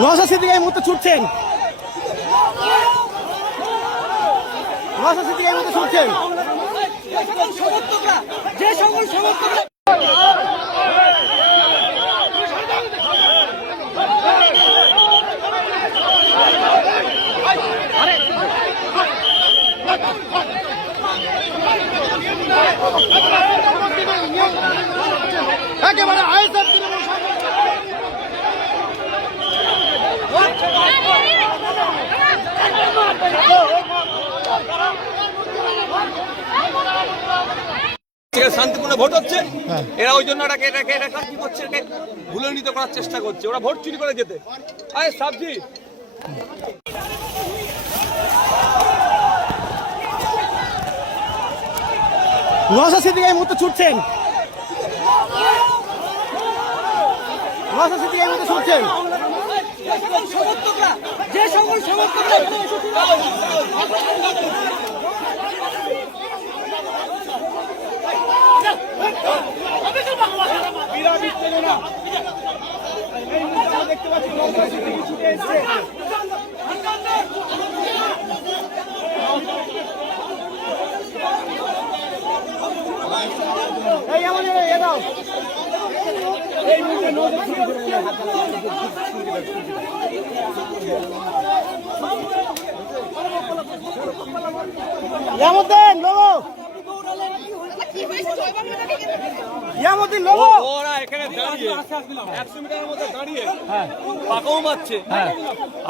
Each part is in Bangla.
নওশাদ সিদ্দিকী এই মুহূর্তে ছুটছেন, নওশাদ সিদ্দিকী এই মুহূর্তে ছুটছেন। যে সকল সমর্থকরা একেবারে আইএসএফ শান্তিপূর্ণ ভোট হচ্ছে, এরা ওই জন্য এটাকে কি করছে, এটাকে ভুলনিত করার চেষ্টা করছে। ওরা ভোট চুরি করে যেতে আরে সাবজি নওশাদ সিদ্দিকী এই মুহূর্তে ছুটছেন, নওশাদ সিদ্দিকী এই মুহূর্তে ছুটছেন। যে সকল সমর্থকরা দেখতে পাচ্ছি নওশাদ সিদ্দিকী ছুটে এসছে। এই আমাদের এ দাও এই মুহূর্তে নওশাদ সিদ্দিকী ইয়ামুদ্দিন লোগো, ইয়ামুদ্দিন লোগো। ওরা এখানে দাঁড়িয়ে 100 মিটারের মধ্যে দাঁড়িয়ে পাকাও মারছে।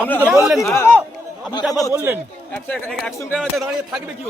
আপনি তো বললেন, আপনি তো একবার বললেন 100 মিটারের মধ্যে দাঁড়িয়ে থাকবে কি?